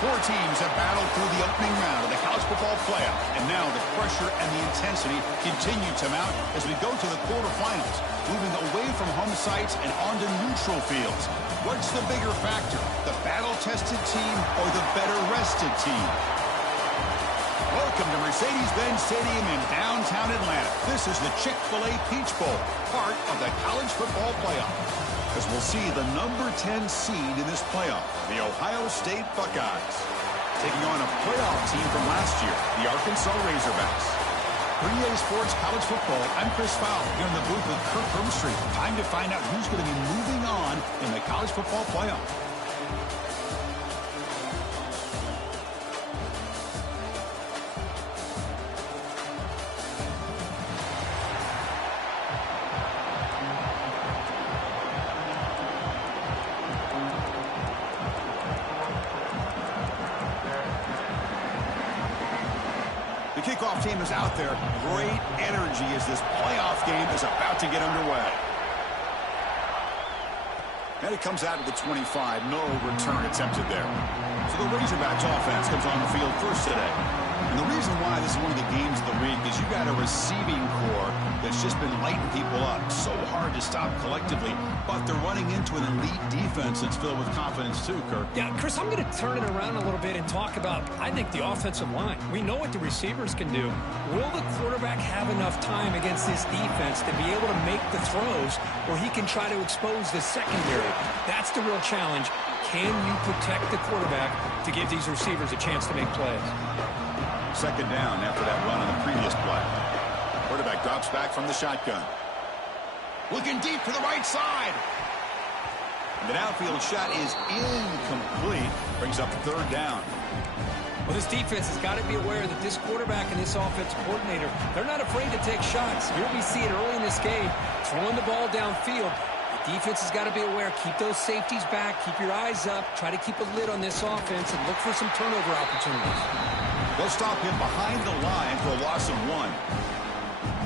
Four teams have battled through the opening round of the college football playoff, and now the pressure and the intensity continue to mount as we go to the quarterfinals, moving away from home sites and onto neutral fields. What's the bigger factor, the battle-tested team or the better-rested team? Welcome to Mercedes-Benz Stadium in downtown Atlanta. This is the Chick-fil-A Peach Bowl, part of the college football playoff, as we'll see the number 10 seed in this playoff, the Ohio State Buckeyes, taking on a playoff team from last year, the Arkansas Razorbacks. For EA Sports College Football, I'm Chris Fowler here in the booth with Kirk Broomstreet. Time to find out who's going to be moving on in the college football playoff. The kickoff team is out there. Great energy as this playoff game is about to get underway. And it comes out of the 25. No return attempted there. So the Razorbacks offense comes on the field first today. And the reason why this is one of the games of the week is you got a receiving core that's just been lighting people up. So hard to stop collectively, but they're running into an elite defense that's filled with confidence too, Kirk. Yeah, Chris, I'm going to turn it around a little bit and talk about, I think, the offensive line. We know what the receivers can do. Will the quarterback have enough time against this defense to be able to make the throws where he can try to expose the secondary? That's the real challenge. Can you protect the quarterback to give these receivers a chance to make plays? Second down after that run on the previous play. Quarterback drops back from the shotgun. Looking deep to the right side. And the downfield shot is incomplete. Brings up third down. Well, this defense has got to be aware that this quarterback and this offensive coordinator, they're not afraid to take shots. Here we see it early in this game, throwing the ball downfield. The defense has got to be aware. Keep those safeties back. Keep your eyes up. Try to keep a lid on this offense and look for some turnover opportunities. They'll stop him behind the line for a loss of 1.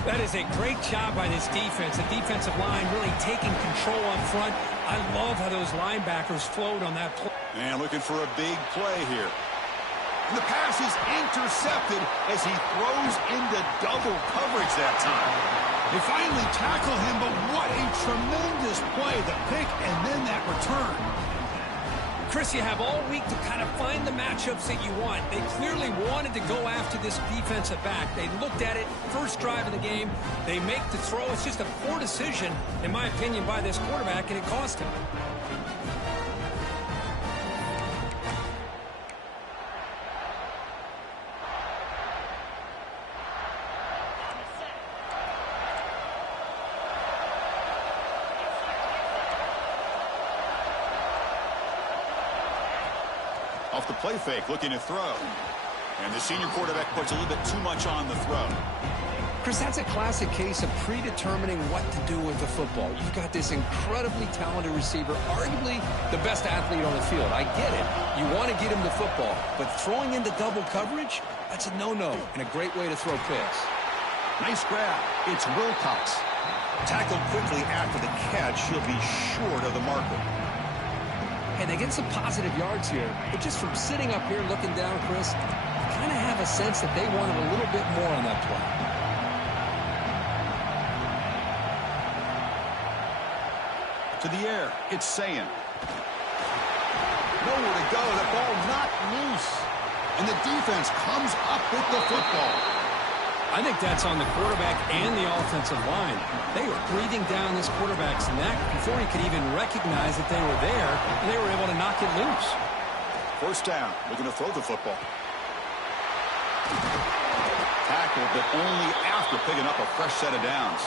That is a great job by this defense. The defensive line really taking control up front. I love how those linebackers flowed on that play. And looking for a big play here. And the pass is intercepted as he throws into double coverage that time. They finally tackle him, but what a tremendous play. The pick and then that return. Chris, you have all week to kind of find the matchups that you want. They clearly wanted to go after this defensive back. They looked at it, first drive of the game. They make the throw. It's just a poor decision, in my opinion, by this quarterback, and it cost him. Off the play fake, looking to throw. And the senior quarterback puts a little bit too much on the throw. Chris, that's a classic case of predetermining what to do with the football. You've got this incredibly talented receiver, arguably the best athlete on the field. I get it. You want to get him the football, but throwing into double coverage, that's a no-no and a great way to throw picks. Nice grab. It's Wilcox. Tackled quickly after the catch. He'll be short of the marker. And they get some positive yards here, but just from sitting up here looking down, Chris, you kind of have a sense that they wanted a little bit more on that play. To the air, it's Sayin. Nowhere to go, the ball not loose. And the defense comes up with the football. I think that's on the quarterback and the offensive line. They were breathing down this quarterback's neck before he could even recognize that they were there, and they were able to knock it loose. First down, looking to throw the football. Tackled, but only after picking up a fresh set of downs.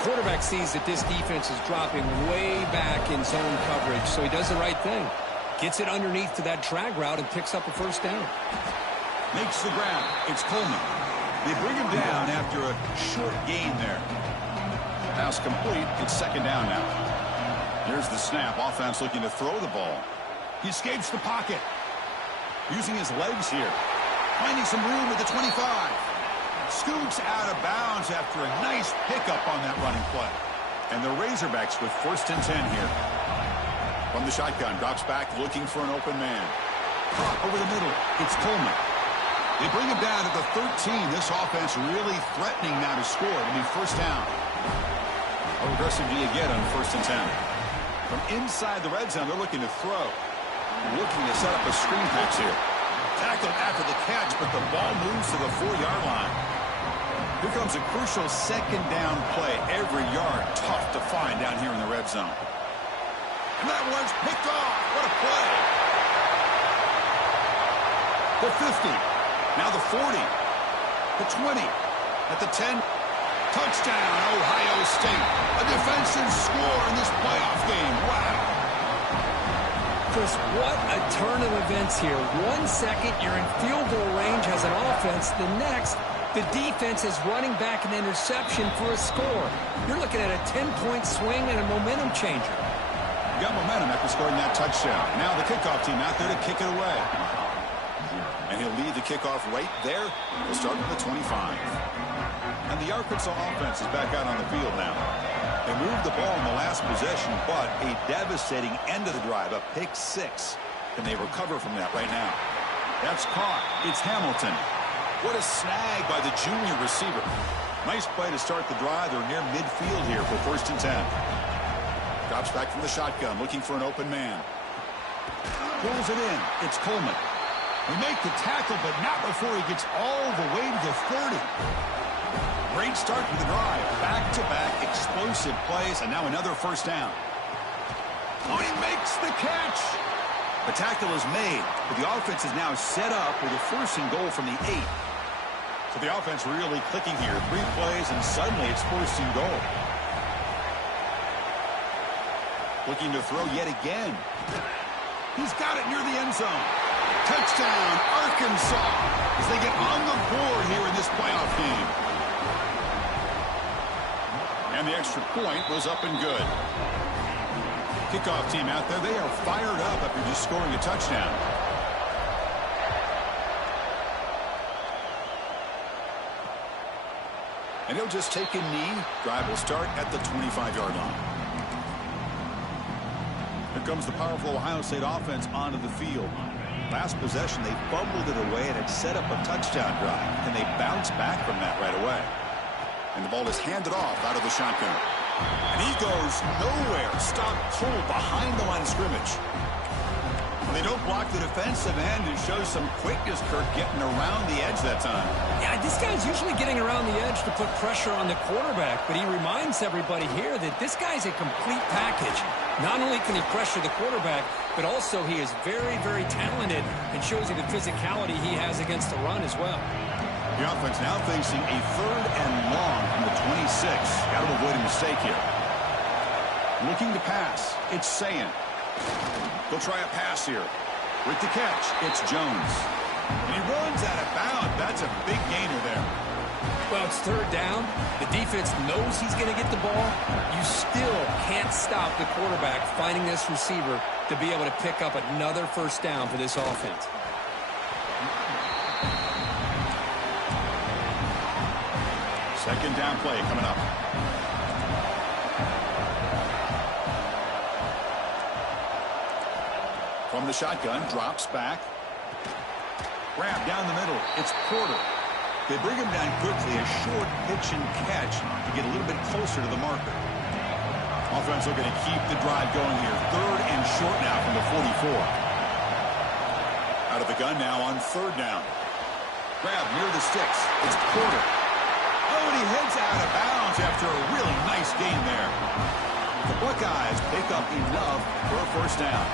Quarterback sees that this defense is dropping way back in zone coverage, so he does the right thing. Gets it underneath to that drag route and picks up a first down. Makes the grab. It's Coleman. They bring him down after a short gain there. Pass complete. It's second down now. Here's the snap. Offense looking to throw the ball. He escapes the pocket. Using his legs here. Finding some room at the 25. Scoots out of bounds after a nice pickup on that running play. And the Razorbacks with first and 10 here. From the shotgun, drops back, looking for an open man. Caught over the middle. It's Coleman. They bring him down to the 13. This offense really threatening now to score. It'll be first down. How aggressive do you get on first and 10? From inside the red zone, they're looking to throw. Looking to set up a screen pass here. Tackled after the catch, but the ball moves to the 4-yard line. Here comes a crucial second down play. Every yard tough to find down here in the red zone. And that one's picked off. What a play. The 50. Now the 40. The 20. At the 10. Touchdown, Ohio State. A defensive score in this playoff game. Wow. Chris, what a turn of events here. 1 second, you're in field goal range as an offense. The next, the defense is running back an interception for a score. You're looking at a 10-point swing and a momentum changer. Got momentum after scoring that touchdown. Now the kickoff team out there to kick it away. And he'll lead the kickoff right there. He'll start with the 25. And the Arkansas offense is back out on the field now. They moved the ball in the last possession, but a devastating end of the drive, a pick 6. Can they recover from that right now? That's caught. It's Hamilton. What a snag by the junior receiver. Nice play to start the drive. They're near midfield here for first and 10. Drops back from the shotgun, looking for an open man. Pulls it in. It's Coleman. We make the tackle, but not before he gets all the way to the 30. Great start to the drive. Back-to-back explosive plays, and now another first down. Oh, he makes the catch. The tackle is made, but the offense is now set up with a first and goal from the 8. So the offense really clicking here. 3 plays, and suddenly it's first and goal. Looking to throw yet again. He's got it near the end zone. Touchdown, Arkansas, as they get on the board here in this playoff game. And the extra point was up and good. Kickoff team out there, they are fired up after just scoring a touchdown. And he'll just take a knee. Drive will start at the 25-yard line. Here comes the powerful Ohio State offense onto the field. Last possession, they fumbled it away and had set up a touchdown drive. And they bounce back from that right away. And the ball is handed off out of the shotgun. And he goes nowhere. Stop cold behind the line of scrimmage. They don't block the defensive end and show some quickness, Kirk, getting around the edge that time. Yeah, this guy's usually getting around the edge to put pressure on the quarterback, but he reminds everybody here that this guy's a complete package. Not only can he pressure the quarterback, but also he is very, very talented and shows you the physicality he has against the run as well. The offense now facing a 3rd and long from the 26. Got to avoid a mistake here. Looking to pass. It's Sayin. They'll try a pass here. With the catch, it's Jones. And he runs out of bounds. That's a big gainer there. Well, it's 3rd down. The defense knows he's going to get the ball. You still can't stop the quarterback finding this receiver to be able to pick up another first down for this offense. Second down play coming up. From the shotgun, drops back. Grab down the middle. It's Porter. They bring him down quickly. A short pitch and catch to get a little bit closer to the marker. Offense looking to keep the drive going here. 3rd and short now from the 44. Out of the gun now on 3rd down. Grab near the sticks. It's Porter. Oh, and he heads out of bounds after a really nice gain there. The Buckeyes pick up enough for a first down.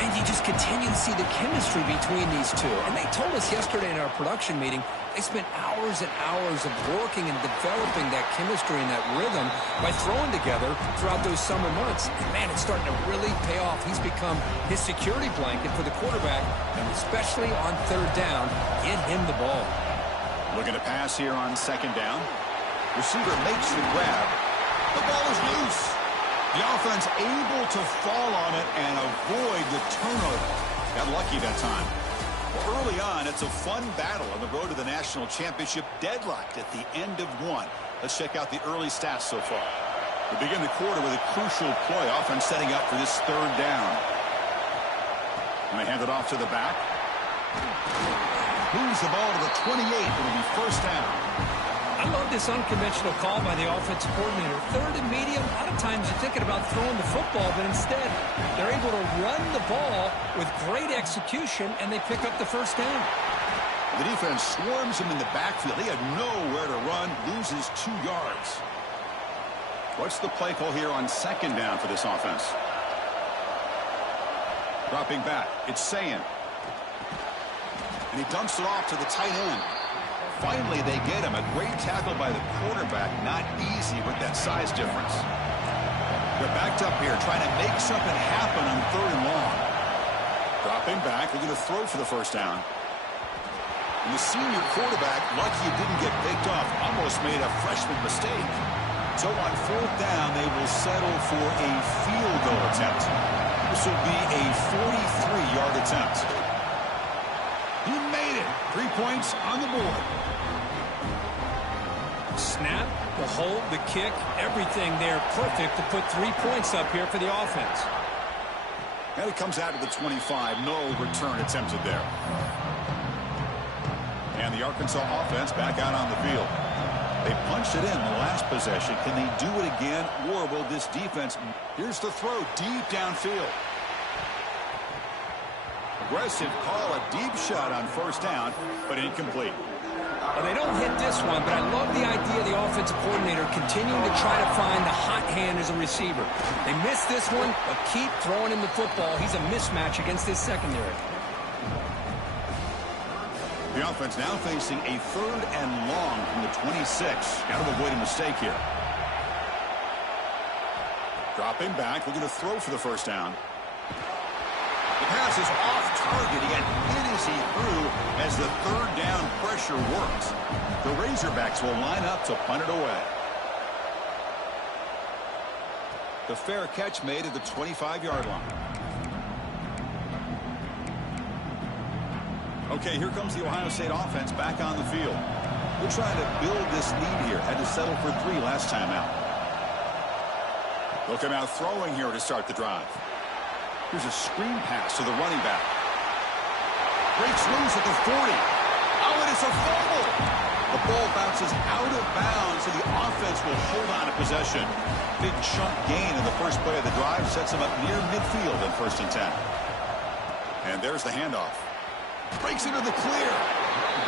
And you just continue to see the chemistry between these two. And they told us yesterday in our production meeting, they spent hours and hours of working and developing that chemistry and that rhythm by throwing together throughout those summer months. And, man, it's starting to really pay off. He's become his security blanket for the quarterback, and especially on 3rd down, get him the ball. Looking to pass here on 2nd down. Receiver makes the grab. The ball is loose. The offense able to fall on it and avoid the turnover. Got lucky that time. Well, early on, it's a fun battle on the road to the national championship, deadlocked at the end of 1. Let's check out the early stats so far. We begin the quarter with a crucial play. Offense setting up for this third down. And they hand it off to the back. Moves the ball to the 28. It'll be first down. I love this unconventional call by the offensive coordinator. Third and medium, a lot of times you're thinking about throwing the football, but instead they're able to run the ball with great execution, and they pick up the first down. The defense swarms him in the backfield. He had nowhere to run, loses 2 yards. What's the play call here on second down for this offense? Dropping back, it's Sayin. And he dumps it off to the tight end. Finally, they get him. A great tackle by the quarterback. Not easy with that size difference. They're backed up here, trying to make something happen on third and long. Dropping back, they're going to throw for the first down. And the senior quarterback, lucky it didn't get picked off, almost made a freshman mistake. So on fourth down, they will settle for a field goal attempt. This will be a 43-yard attempt. He made it. 3 points on the board. Snap, the hold, the kick, everything there perfect to put 3 points up here for the offense. And it comes out to the 25. No return attempted there. And the Arkansas offense back out on the field. They punched it in the last possession. Can they do it again, or will this defense? Here's the throw deep downfield. Aggressive call, a deep shot on first down, but incomplete. Well, they don't hit this one, but I love the idea of the offensive coordinator continuing to try to find the hot hand as a receiver. They missed this one, but keep throwing him the football. He's a mismatch against this secondary. The offense now facing a third and long from the 26. Got to avoid a mistake here. Dropping back, we're going to throw for the first down. The pass is off target. He got hit as he threw as the third down pressure works. The Razorbacks will line up to punt it away. The fair catch made at the 25-yard line. Okay, here comes the Ohio State offense back on the field. We're trying to build this lead here. Had to settle for 3 last time out. Look at now throwing here to start the drive. Here's a screen pass to the running back. Breaks loose at the 40. Oh, and it's a fumble. The ball bounces out of bounds, so the offense will hold on to possession. Big chunk gain in the first play of the drive sets them up near midfield in 1st and 10. And there's the handoff. Breaks into the clear.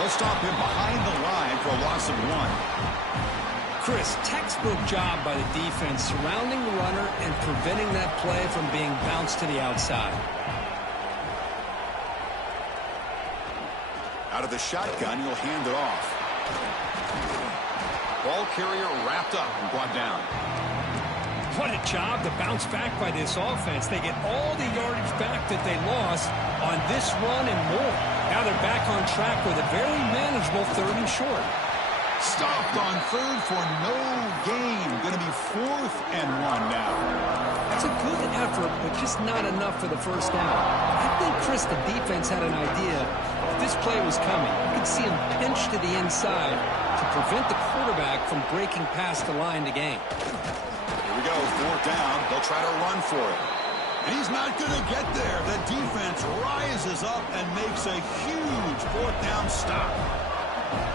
They'll stop him behind the line for a loss of 1. Chris, textbook job by the defense surrounding the runner and preventing that play from being bounced to the outside. Out of the shotgun, he'll hand it off. Ball carrier wrapped up and brought down. What a job to bounce back by this offense. They get all the yardage back that they lost on this run and more. Now they're back on track with a very manageable 3rd and short. Stopped on 3rd for no gain. Going to be 4th and 1 now. That's a good effort, but just not enough for the first down. I think, Chris, the defense had an idea. If this play was coming, you could see him pinch to the inside to prevent the quarterback from breaking past the line to gain. Here we go, 4th down. They'll try to run for it. And he's not going to get there. The defense rises up and makes a huge 4th down stop.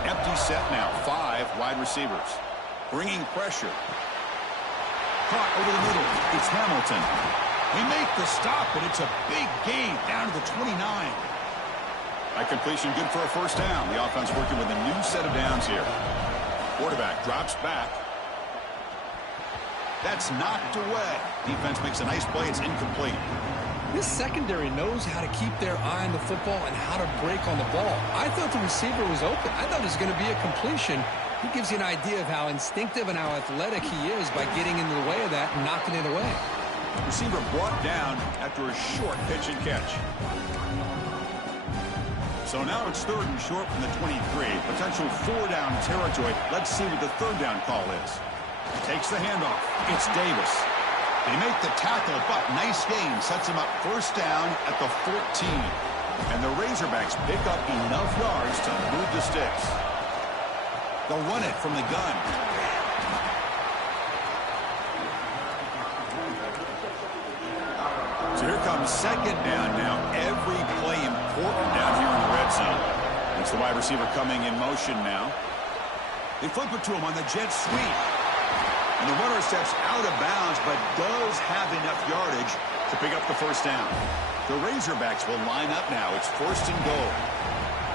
Empty set now, 5 wide receivers. Bringing pressure. Caught over the middle. It's Hamilton. They make the stop, but it's a big gain down to the 29. That completion good for a first down. The offense working with a new set of downs here. Quarterback drops back. That's knocked away. Defense makes a nice play. It's incomplete. This secondary knows how to keep their eye on the football and how to break on the ball. I thought the receiver was open. I thought it was going to be a completion. He gives you an idea of how instinctive and how athletic he is by getting into the way of that and knocking it away. Receiver brought down after a short pitch and catch. So now it's 3rd and short from the 23. Potential 4-down territory. Let's see what the 3rd down call is. Takes the handoff. It's Davis. They make the tackle, but nice gain. Sets him up 1st down at the 14. And the Razorbacks pick up enough yards to move the sticks. They'll run it from the gun. second down now. Every play important down here in the red zone. It's the wide receiver coming in motion now. They flip it to him on the jet sweep. And the runner steps out of bounds, but does have enough yardage to pick up the first down. The Razorbacks will line up now. It's 1st and goal.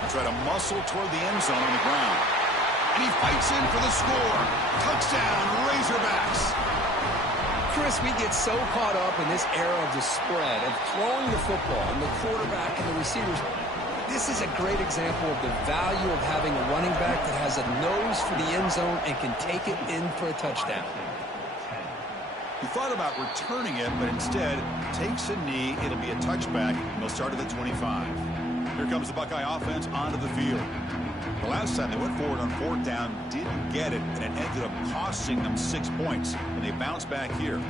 They try to muscle toward the end zone on the ground. And he fights in for the score. Touchdown, Razorbacks. Chris, we get so caught up in this era of the spread, of throwing the football, and the quarterback and the receivers. This is a great example of the value of having a running back that has a nose for the end zone and can take it in for a touchdown. He thought about returning it, but instead takes a knee. It'll be a touchback, and they'll start at the 25. Here comes the Buckeye offense onto the field. The last time they went forward on 4th down, didn't get it, and it ended up costing them 6 points, and they bounce back here.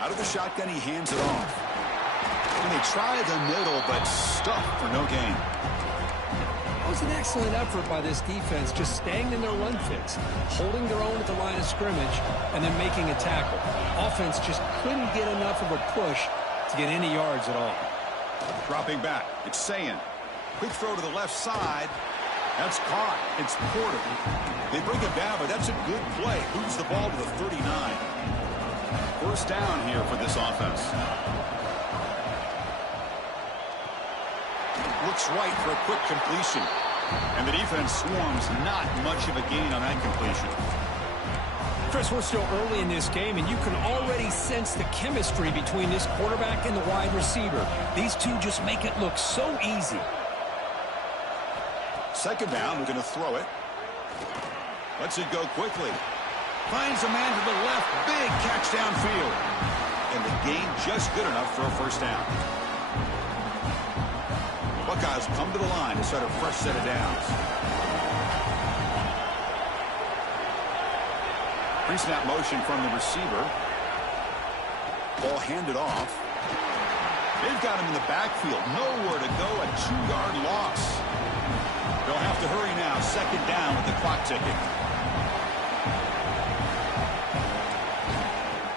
Out of the shotgun, he hands it off. And they try the middle, but stuffed for no gain. It was an excellent effort by this defense, just staying in their run fits, holding their own at the line of scrimmage, and then making a tackle. Offense just couldn't get enough of a push to get any yards at all. Dropping back, it's Sayin. Quick throw to the left side. That's caught. It's Porter. They bring it down, but that's a good play. Moves the ball to the 39. 1st down here for this offense. Looks right for a quick completion. And the defense swarms, not much of a gain on that completion. Chris, we're still early in this game, and you can already sense the chemistry between this quarterback and the wide receiver. These two just make it look so easy. 2nd down, we're going to throw it. Lets it go quickly. Finds a man to the left. Big catch downfield. And the gain just good enough for a 1st down. Buckeyes come to the line to start a fresh set of downs. Pre-snap motion from the receiver. Ball handed off. They've got him in the backfield. Nowhere to go. A 2-yard loss. They'll have to hurry now. 2nd down with the clock ticking.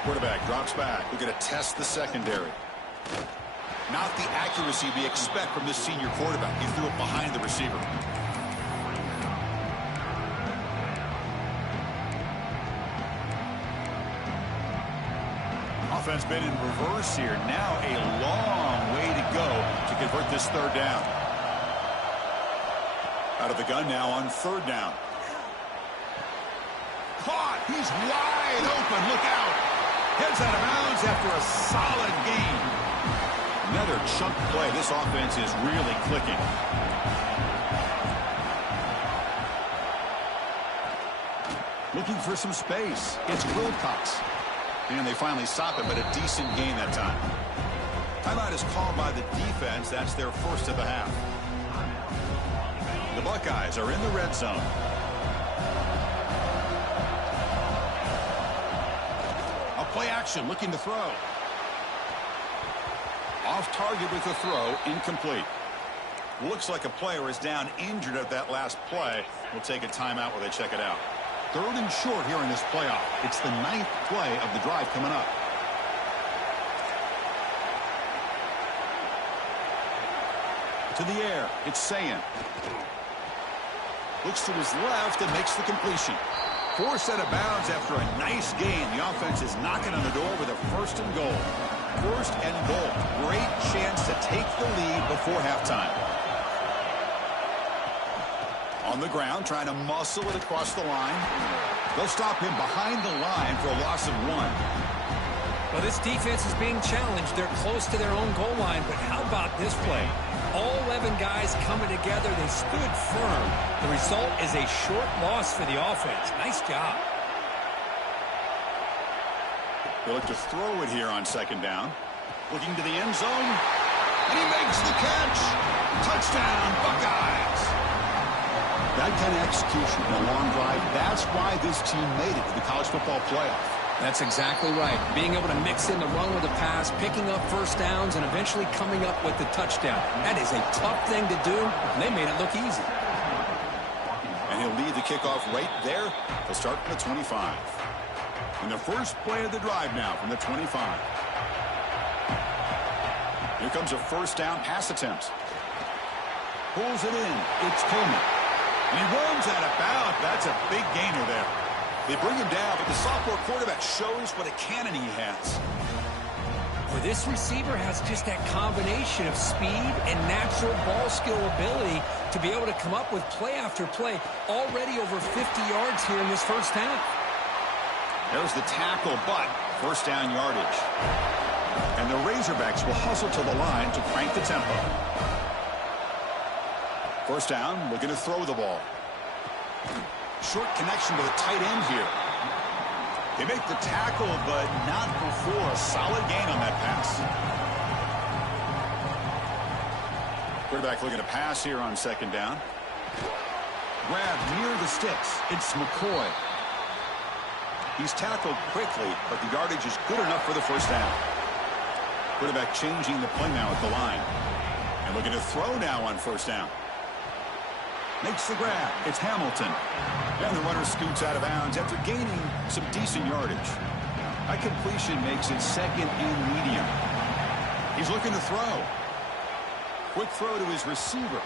Quarterback drops back. We're going to test the secondary. Not the accuracy we expect from this senior quarterback. He threw it behind the receiver. Offense been in reverse here. Now a long way to go to convert this 3rd down. Out of the gun now on 3rd down. Caught. He's wide open. Look out. Heads out of bounds after a solid gain. Another chunk play. This offense is really clicking. Looking for some space. It's Wilcox. And they finally stop it, but a decent gain that time. Timeout is called by the defense. That's their 1st of the half. The Buckeyes are in the red zone. A play action, looking to throw. Off target with the throw, incomplete. Looks like a player is down injured at that last play. We'll take a timeout while they check it out. 3rd and short here in this playoff. It's the 9th play of the drive coming up. To the air, it's Sayin. Looks to his left and makes the completion. 4th set of bounds after a nice gain. The offense is knocking on the door with a 1st and goal. 1st and goal. Great chance to take the lead before halftime. On the ground, trying to muscle it across the line. They'll stop him behind the line for a loss of 1. Well, this defense is being challenged. They're close to their own goal line, but how about this play? All 11 guys coming together. They stood firm. The result is a short loss for the offense. Nice job. They look to throw it here on 2nd down. Looking to the end zone. And he makes the catch. Touchdown, Buckeyes. That kind of execution in a long drive, that's why this team made it to the college football playoff. That's exactly right. Being able to mix in the run with the pass, picking up 1st downs, and eventually coming up with the touchdown. That is a tough thing to do, and they made it look easy. he'll lead the kickoff right there. He'll start from the 25. In the first play of the drive now from the 25. Here comes a first down pass attempt. Pulls it in. It's Coleman. And he runs out of bounds. That's a big gainer there. They bring him down, but the sophomore quarterback shows what a cannon he has. Well, this receiver has just that combination of speed and natural ball skill ability to be able to come up with play after play. Already over 50 yards here in this first half. There's the tackle, but first down yardage. And the Razorbacks will hustle to the line to crank the tempo. First down, looking to throw the ball. Short connection to the tight end here. They make the tackle, but not before a solid gain on that pass. Quarterback looking to pass here on second down. Grab near the sticks. It's McCoy. He's tackled quickly, but the yardage is good enough for the first down. Quarterback changing the play now at the line. And looking to throw now on first down. Makes the grab. It's Hamilton. And the runner scoots out of bounds after gaining some decent yardage. That completion makes it second and medium. He's looking to throw. Quick throw to his receiver.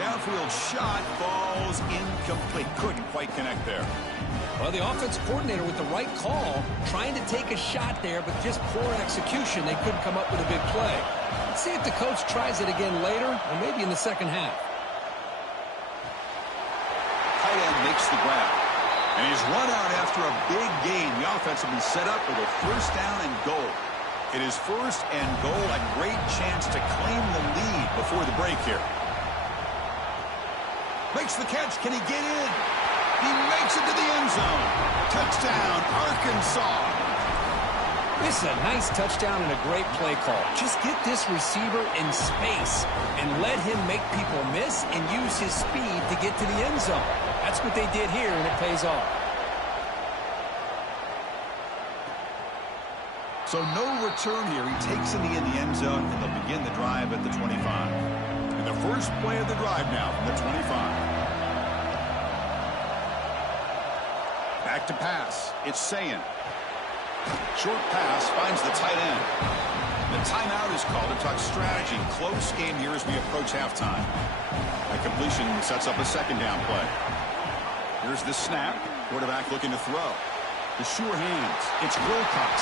Downfield shot falls incomplete. Couldn't quite connect there. Well, the offensive coordinator with the right call, trying to take a shot there, but just poor execution. They couldn't come up with a big play. Let's see if the coach tries it again later, or maybe in the second half. Tight end makes the grab. And he's run out after a big gain. The offense will be set up with a first down and goal. It is first and goal. A great chance to claim the lead before the break here. Makes the catch. Can he get in? He makes it to the end zone. Touchdown, Arkansas. This is a nice touchdown and a great play call. Just get this receiver in space and let him make people miss and use his speed to get to the end zone. That's what they did here, and it pays off. So no return here. He takes it in the end zone, and they'll begin the drive at the 25. In the first play of the drive now from the 25. Back to pass. It's Sayin. Short pass finds the tight end. The timeout is called to talk strategy. Close game here as we approach halftime. That completion sets up a second down play. Here's the snap. Quarterback looking to throw. The sure hands. It's Wilcox.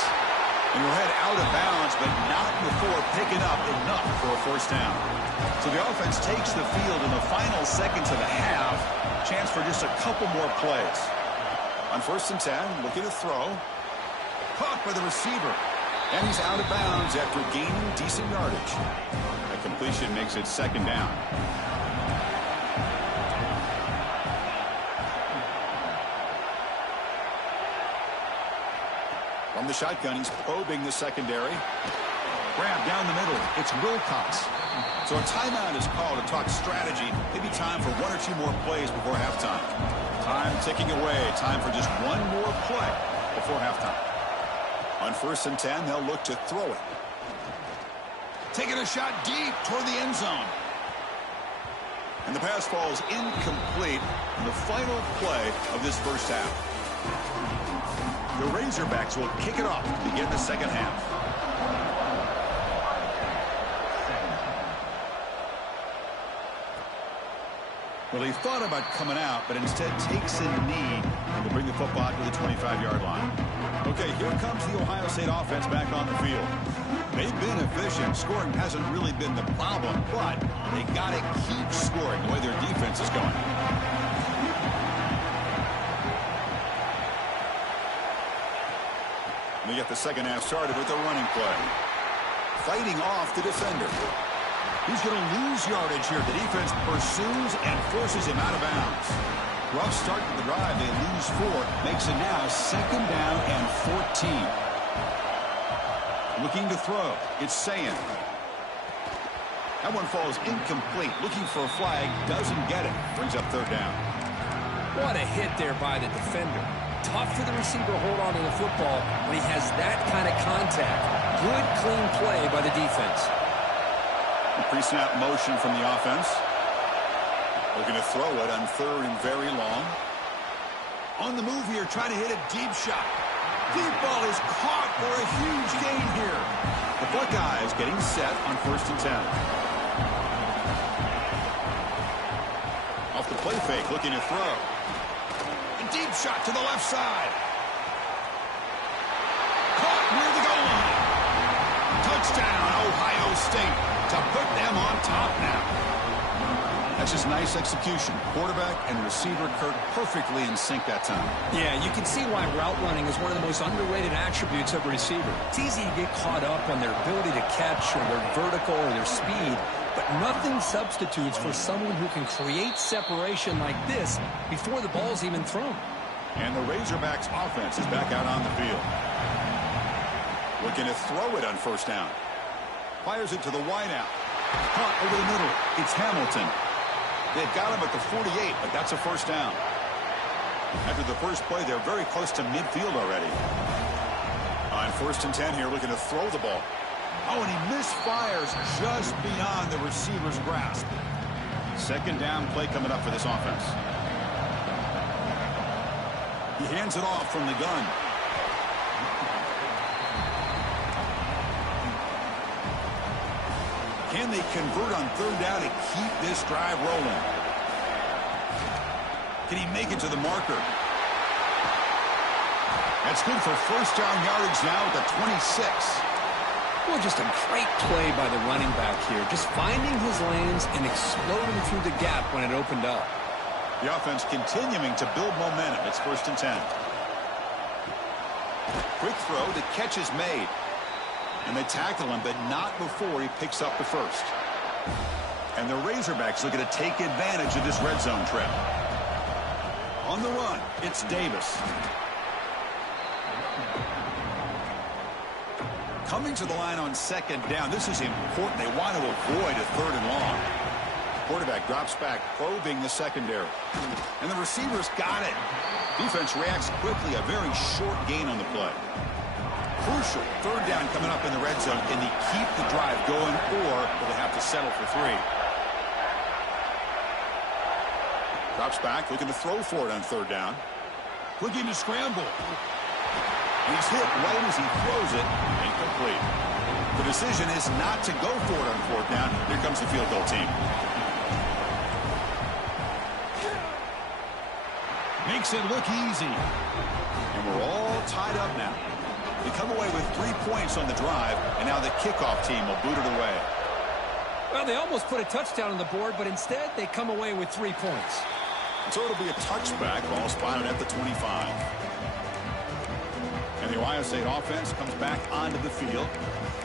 And he'll head out of bounds, but not before picking up enough for a first down. So the offense takes the field in the final seconds of the half. Chance for just a couple more plays. On first and 10, looking to throw. Caught by the receiver. And he's out of bounds after gaining decent yardage. That completion makes it second down. From the shotgun, he's probing the secondary. Grab down the middle. It's Wilcox. So a timeout is called to talk strategy. Maybe time for one or two more plays before halftime. Time ticking away. Time for just one more play before halftime. On first and 10, they'll look to throw it. Taking a shot deep toward the end zone. And the pass falls incomplete in the final play of this first half. The Razorbacks will kick it off to begin the second half. Well, he thought about coming out, but instead takes a knee and will bring the football to the 25-yard line. Okay, here comes the Ohio State offense back on the field. They've been efficient. Scoring hasn't really been the problem, but they got to keep scoring the way their defense is going. We get the second half started with a running play. Fighting off the defender. He's going to lose yardage here. The defense pursues and forces him out of bounds. Rough start to the drive. They lose 4. Makes it now second down and 14. Looking to throw. It's Sayin. That one falls incomplete. Looking for a flag. Doesn't get it. Brings up third down. What a hit there by the defender. Tough for the receiver to hold on to the football when he has that kind of contact. Good, clean play by the defense. Pre-snap motion from the offense. Looking to throw it on 3rd and very long. On the move here, trying to hit a deep shot. Deep ball is caught for a huge gain here. The Buckeyes getting set on 1st and 10. Off the play fake, looking to throw. A deep shot to the left side. Caught near the goal line. Touchdown, Ohio State, to put them on top now. That's just nice execution. Quarterback and receiver Kirk perfectly in sync that time. Yeah, you can see why route running is one of the most underrated attributes of a receiver. It's easy to get caught up on their ability to catch or their vertical or their speed, but nothing substitutes for someone who can create separation like this before the ball's even thrown. And the Razorbacks offense is back out on the field. Looking to throw it on 1st down. Fires it to the wideout. Caught over the middle. It's Hamilton. They've got him at the 48, but that's a 1st down. After the first play, they're very close to midfield already. On 1st and 10 here, looking to throw the ball. Oh, and he misfires just beyond the receiver's grasp. 2nd down play coming up for this offense. He hands it off from the gun. Can they convert on 3rd down and keep this drive rolling? Can he make it to the marker? That's good for 1st down yardage now at the 26. Well, just a great play by the running back here. Just finding his lanes and exploding through the gap when it opened up. The offense continuing to build momentum. It's 1st and 10. Quick throw. The catch is made. And they tackle him, but not before he picks up the 1st. And the Razorbacks looking to take advantage of this red zone trip. On the run, it's Davis. Coming to the line on 2nd down. This is important. They want to avoid a 3rd and long. Quarterback drops back, probing the secondary. And the receivers got it. Defense reacts quickly. A very short gain on the play. Crucial 3rd down coming up in the red zone. Can they keep the drive going, or will they have to settle for 3? Drops back, looking to throw for it on 3rd down. Looking to scramble. And he's hit right as he throws it. Incomplete. The decision is not to go for it on 4th down. Here comes the field goal team. Makes it look easy. And we're all tied up now. They come away with 3 points on the drive, and now the kickoff team will boot it away. Well, they almost put a touchdown on the board, but instead they come away with 3 points. So it'll be a touchback, ball spotted at the 25. And the Ohio State offense comes back onto the field.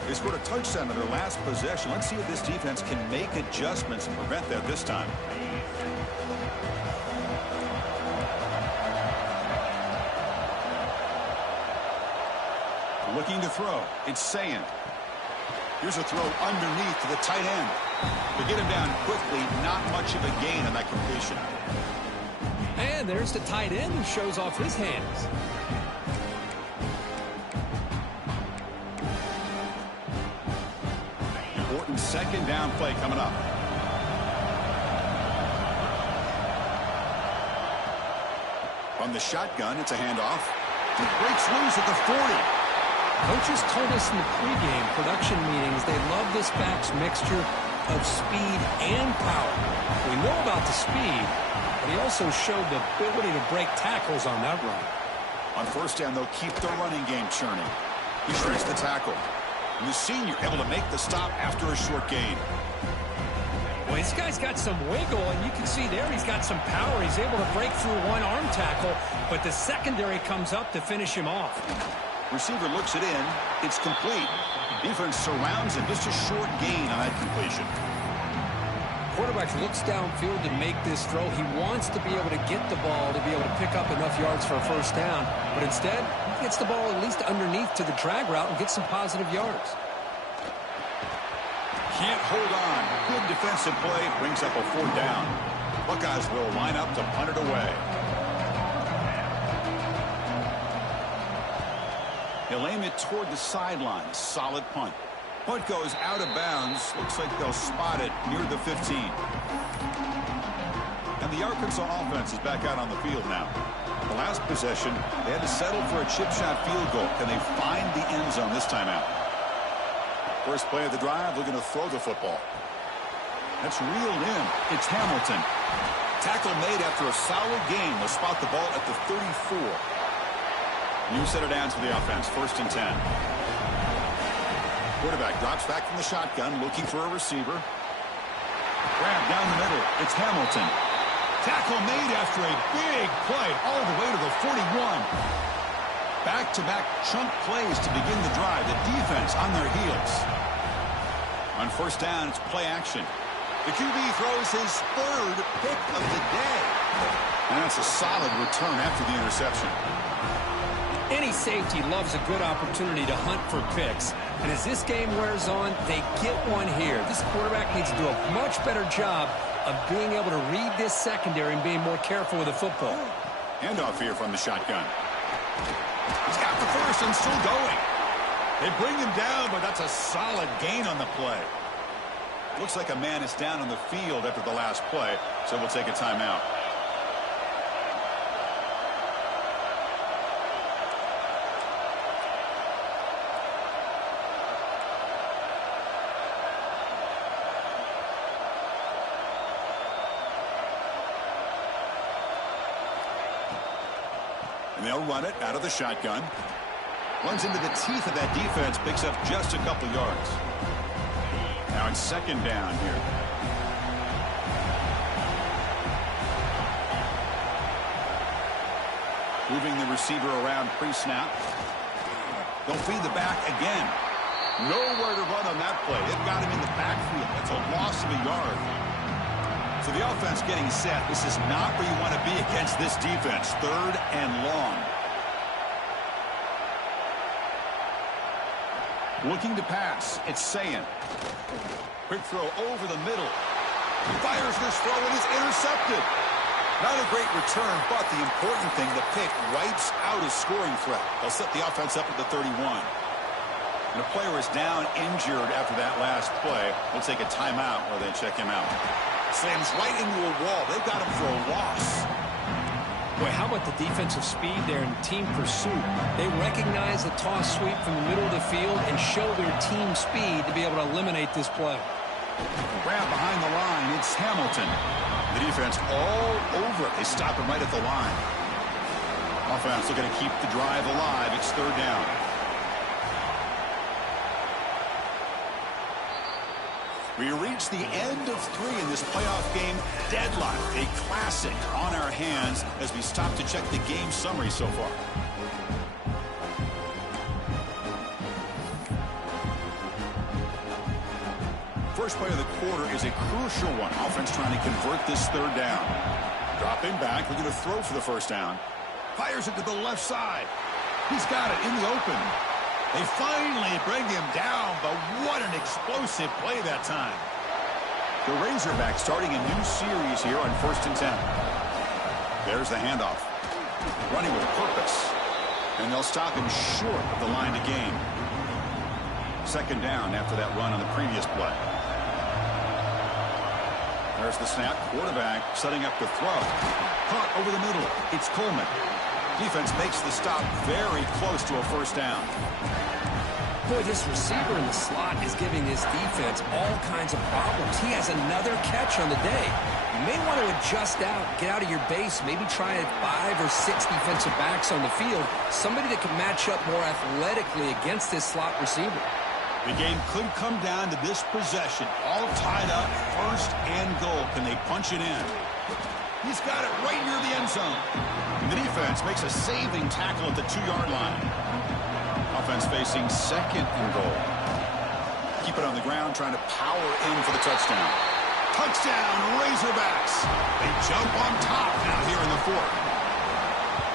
They scored a touchdown in their last possession. Let's see if this defense can make adjustments and prevent that this time. Looking to throw. It's Saying. Here's a throw underneath to the tight end. To get him down quickly, not much of a gain on that completion. And there's the tight end who shows off his hands. Important 2nd down play coming up. From the shotgun, it's a handoff. He breaks loose at the 40. Coaches told us in the pregame production meetings they love this back's mixture of speed and power. We know about the speed, but he also showed the ability to break tackles on that run. On 1st down, they'll keep the running game churning. He shrinks the tackle. And the senior able to make the stop after a short gain. Well, this guy's got some wiggle, and you can see there he's got some power. He's able to break through one arm tackle, but the secondary comes up to finish him off. Receiver looks it in. It's complete. Defense surrounds him. Just a short gain on that completion. Quarterback looks downfield to make this throw. He wants to be able to get the ball to be able to pick up enough yards for a 1st down. But instead, he gets the ball at least underneath to the drag route and gets some positive yards. Can't hold on. Good defensive play. Brings up a 4th down. Buckeyes will line up to punt it away. He'll aim it toward the sideline. Solid punt. Punt goes out of bounds. Looks like they'll spot it near the 15. And the Arkansas offense is back out on the field now. The last possession, they had to settle for a chip shot field goal. Can they find the end zone this time out? First play of the drive, looking to throw the football. That's reeled in. It's Hamilton. Tackle made after a solid gain. They'll spot the ball at the 34. New set of downs for the offense. 1st and 10. Quarterback drops back from the shotgun, looking for a receiver. Grab down the middle. It's Hamilton. Tackle made after a big play all the way to the 41. Back-to-back chunk plays to begin the drive. The defense on their heels. On 1st down, it's play action. The QB throws his 3rd pick of the day. And that's a solid return after the interception. Any safety loves a good opportunity to hunt for picks. And as this game wears on, they get one here. This quarterback needs to do a much better job of being able to read this secondary and being more careful with the football. Handoff here from the shotgun. He's got the first and still going. They bring him down, but that's a solid gain on the play. Looks like a man is down on the field after the last play, so we'll take a timeout. And they'll run it out of the shotgun. Runs into the teeth of that defense, picks up just a couple yards. Now it's 2nd down here. Moving the receiver around pre-snap. They'll feed the back again. Nowhere to run on that play. They've got him in the backfield. That's a loss of a yard. So the offense getting set. This is not where you want to be against this defense. 3rd and long. Looking to pass. It's Sayin. Quick throw over the middle. Fires this throw and is intercepted. Not a great return, but the important thing, the pick wipes out a scoring threat. They'll set the offense up at the 31. And a player is down injured after that last play. We'll take a timeout while they check him out. Slams right into a wall. They've got him for a loss. Boy, how about the defensive speed there in team pursuit? They recognize the toss sweep from the middle of the field and show their team speed to be able to eliminate this play. Grab behind the line. It's Hamilton. The defense all over it. They stop him right at the line. Offense looking to keep the drive alive. It's 3rd down. We reach the end of 3 in this playoff game. Deadlock, a classic on our hands as we stop to check the game summary so far. First play of the quarter is a crucial one. Offense trying to convert this 3rd down. Dropping back, looking to throw for the 1st down. Fires it to the left side. He's got it in the open. They finally bring him down, but what an explosive play that time. The Razorbacks starting a new series here on 1st and 10. There's the handoff. Running with purpose. And they'll stop him short of the line to gain. 2nd down after that run on the previous play. There's the snap. Quarterback setting up the throw. Caught over the middle. It's Coleman. Defense makes the stop very close to a 1st down. Boy, this receiver in the slot is giving this defense all kinds of problems. He has another catch on the day. You may want to adjust out, get out of your base, maybe try 5 or 6 defensive backs on the field, somebody that can match up more athletically against this slot receiver. The game could come down to this possession. All tied up, 1st and goal. Can they punch it in? He's got it right near the end zone. And the defense makes a saving tackle at the 2-yard line. Offense facing 2nd and goal. Keep it on the ground, trying to power in for the touchdown. Touchdown, Razorbacks. They jump on top now here in the 4th.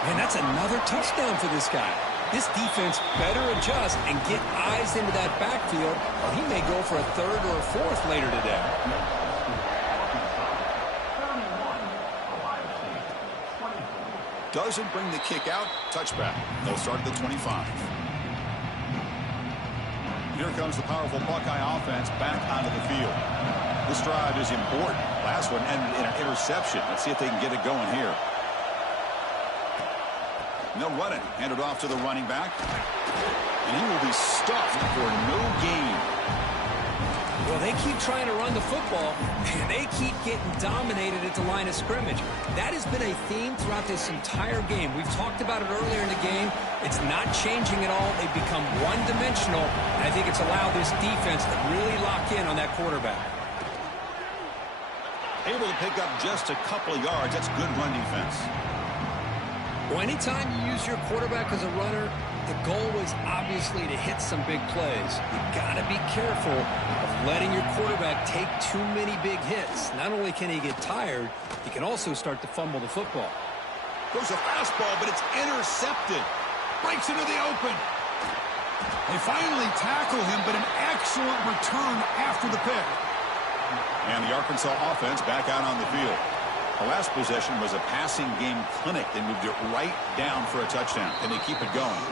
Man, that's another touchdown for this guy. This defense better adjust and get eyes into that backfield, or he may go for a 3rd or a 4th later today. Doesn't bring the kick out. Touchback. They'll start at the 25. Here comes the powerful Buckeye offense back onto the field. This drive is important. Last one ended in an interception. Let's see if they can get it going here. And they'll run it. Hand it off to the running back. And he will be stuffed for no gain. Well, they keep trying to run the football, and they keep getting dominated at the line of scrimmage. That has been a theme throughout this entire game. We've talked about it earlier in the game. It's not changing at all. They've become one-dimensional, and I think it's allowed this defense to really lock in on that quarterback. Able to pick up just a couple of yards. That's good run defense. Well, anytime you use your quarterback as a runner, the goal is obviously to hit some big plays. You've got to be careful of letting your quarterback take too many big hits. Not only can he get tired, he can also start to fumble the football. Goes a fastball, but it's intercepted. Breaks into the open. They finally tackle him, but an excellent return after the pick. And the Arkansas offense back out on the field. The last possession was a passing game clinic. They moved it right down for a touchdown. Can they keep it going?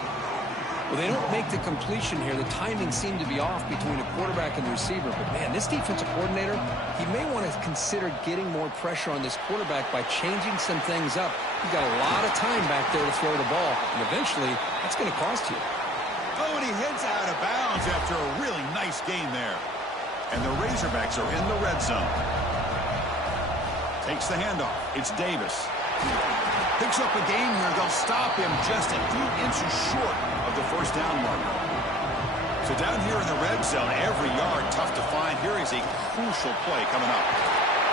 Well, they don't make the completion here. The timing seemed to be off between a quarterback and the receiver. But, man, this defensive coordinator, he may want to consider getting more pressure on this quarterback by changing some things up. He's got a lot of time back there to throw the ball. And eventually, that's going to cost you. Oh, and he heads out of bounds after a really nice game there. And the Razorbacks are in the red zone. Takes the handoff. It's Davis. Picks up a gain here. They'll stop him just a few inches short of the first down marker. So down here in the red zone, every yard tough to find. Here is a crucial play coming up.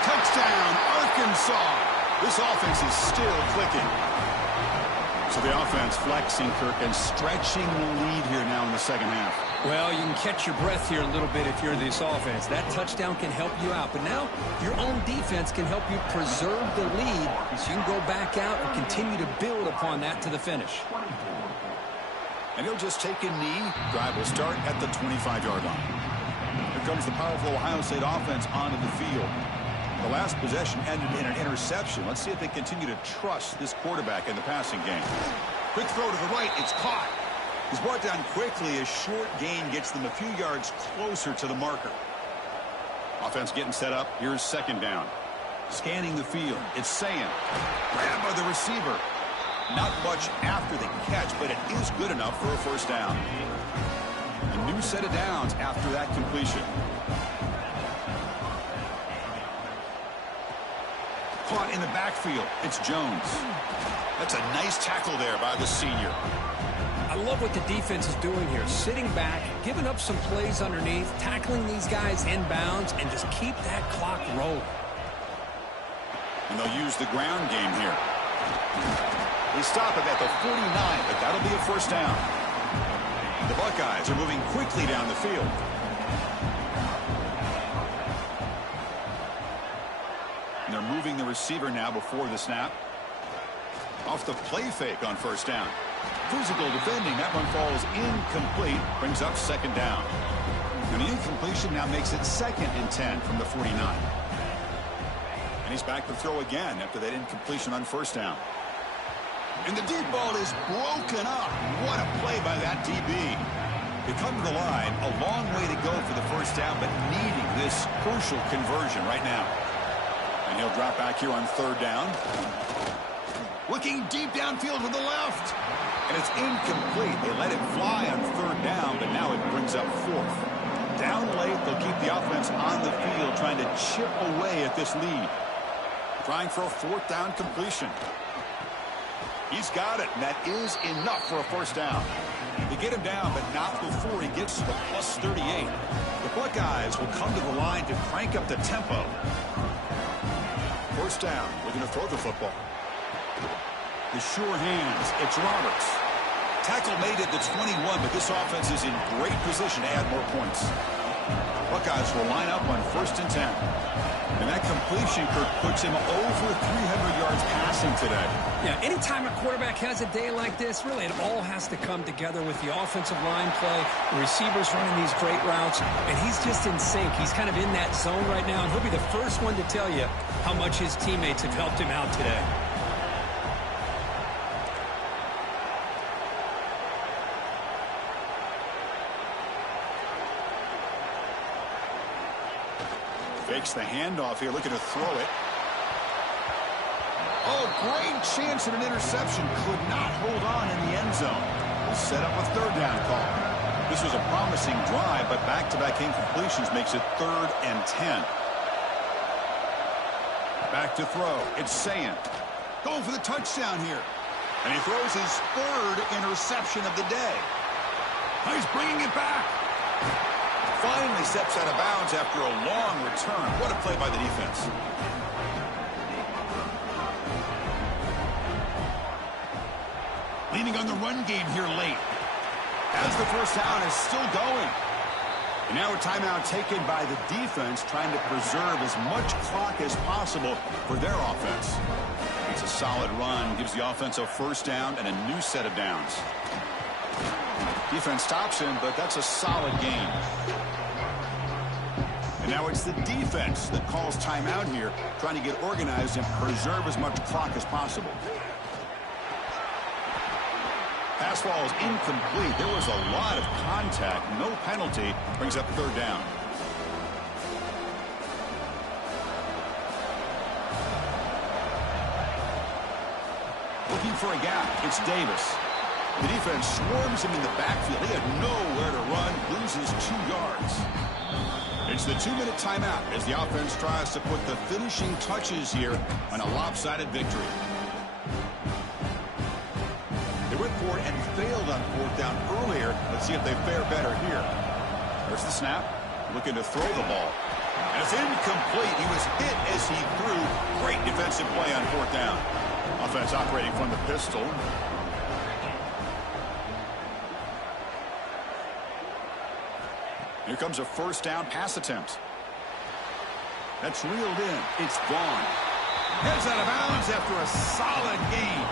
Touchdown, Arkansas. This offense is still clicking. So the offense flexing, Kirk, and stretching the lead here now in the second half. Well, you can catch your breath here a little bit if you're this offense. That touchdown can help you out. But now your own defense can help you preserve the lead so you can go back out and continue to build upon that to the finish. And he'll just take a knee. Drive will start at the 25-yard line. Here comes the powerful Ohio State offense onto the field. The last possession ended in an interception. Let's see if they continue to trust this quarterback in the passing game. Quick throw to the right. It's caught. He's brought down quickly. A short gain gets them a few yards closer to the marker. Offense getting set up. Here's second down. Scanning the field. It's Sayan. Grabbed by the receiver. Not much after the catch, but it is good enough for a first down. A new set of downs after that completion. Caught in the backfield. It's Jones. That's a nice tackle there by the senior. I love what the defense is doing here. Sitting back, giving up some plays underneath, tackling these guys inbounds, and just keep that clock rolling. And they'll use the ground game here. They stop it at the 49, but that'll be a first down. The Buckeyes are moving quickly down the field. And they're moving the receiver now before the snap. Off the play fake on first down. Physical defending. That one falls incomplete. Brings up second down. And the incompletion now makes it 2nd and 10 from the 49. And he's back to throw again after that incompletion on first down. And the deep ball is broken up. What a play by that DB. They come to the line. A long way to go for the first down, but needing this crucial conversion right now. And he'll drop back here on third down. Looking deep downfield to the left. And it's incomplete. They let it fly on third down, but now it brings up fourth. Down late, they'll keep the offense on the field, trying to chip away at this lead. Trying for a fourth down completion. He's got it, and that is enough for a first down. They get him down, but not before he gets to the plus 38. The Buckeyes will come to the line to crank up the tempo. First down. We're going to throw the football. The sure hands. It's Roberts. Tackle made at the 21, but this offense is in great position to add more points. Buckeyes will line up on 1st and 10. And that completion, Kirk, puts him over 300 yards passing today. Yeah, anytime a quarterback has a day like this, really it all has to come together with the offensive line play, the receivers running these great routes, and he's just in sync. He's kind of in that zone right now, and he'll be the first one to tell you how much his teammates have helped him out today. Fakes the handoff here, looking to throw it. Oh, great chance at an interception. Could not hold on in the end zone. We'll set up a third down call. This was a promising drive, but back-to-back incompletions makes it 3rd and 10. Back to throw. It's Sayan. Going for the touchdown here. And he throws his 3rd interception of the day. He's bringing it back. Finally steps out of bounds after a long return. What a play by the defense. Leaning on the run game here late. As the first down is still going. And now a timeout taken by the defense, trying to preserve as much clock as possible for their offense. It's a solid run, gives the offense a first down and a new set of downs. Defense stops him, but that's a solid gain. And now it's the defense that calls timeout here, trying to get organized and preserve as much clock as possible. Pass ball is incomplete. There was a lot of contact. No penalty. Brings up 3rd down. Looking for a gap. It's Davis. The defense swarms him in the backfield. He had nowhere to run. Loses 2 yards. It's the 2-minute timeout as the offense tries to put the finishing touches here on a lopsided victory. They went for it and failed on 4th down earlier. Let's see if they fare better here. There's the snap. Looking to throw the ball. And it's incomplete. He was hit as he threw. Great defensive play on 4th down. Offense operating from the pistol. Here comes a first down pass attempt. That's reeled in. It's gone. Heads out of bounds after a solid gain.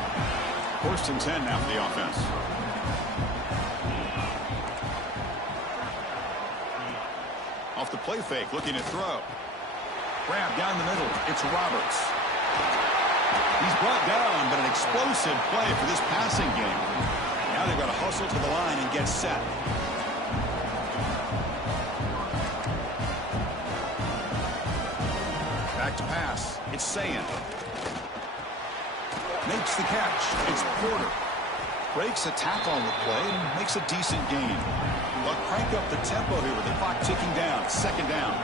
1st and 10 now for the offense. Off the play fake, looking to throw. Grab down the middle. It's Roberts. He's brought down, but an explosive play for this passing game. Now they've got to hustle to the line and get set. Back to pass. It's Sayan. Makes the catch. It's Porter. Breaks a tackle on the play and makes a decent gain. They'll crank up the tempo here with the clock ticking down. 2nd down.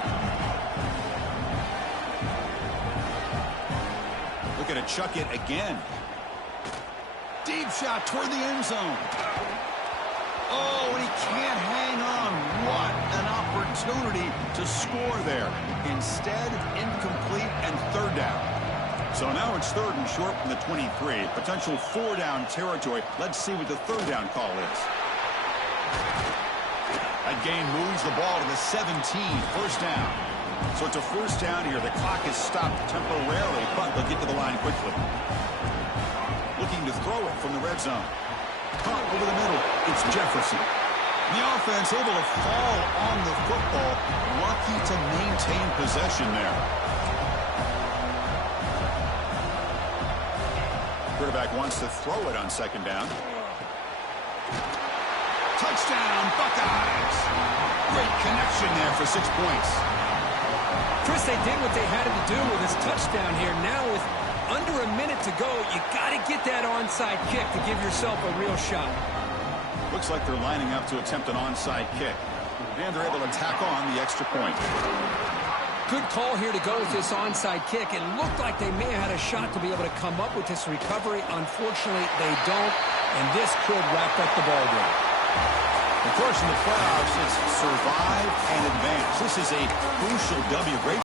Looking to chuck it again. Deep shot toward the end zone. Oh, and he can't hang on. What an opportunity to score there. Instead, incomplete and 3rd down. So now it's 3rd and short from the 23. Potential 4-down territory. Let's see what the 3rd down call is. That gain moves the ball to the 17. 1st down. So it's a first down here. The clock is stopped temporarily, but they'll get to the line quickly. Looking to throw it from the red zone. Caught over the middle. It's Jefferson. The offense able to fall on the football. Lucky to maintain possession there. Quarterback wants to throw it on 2nd down. Touchdown, Buckeyes. Great connection there for 6 points. Chris, they did what they had to do with this touchdown here. Now with under a minute to go, you got to get that onside kick to give yourself a real shot. Looks like they're lining up to attempt an onside kick. And they're able to tack on the extra point. Good call here to go with this onside kick. It looked like they may have had a shot to be able to come up with this recovery. Unfortunately, they don't, and this could wrap up the ball game. Of course, in the playoffs, it's survive and advance. This is a crucial W. Great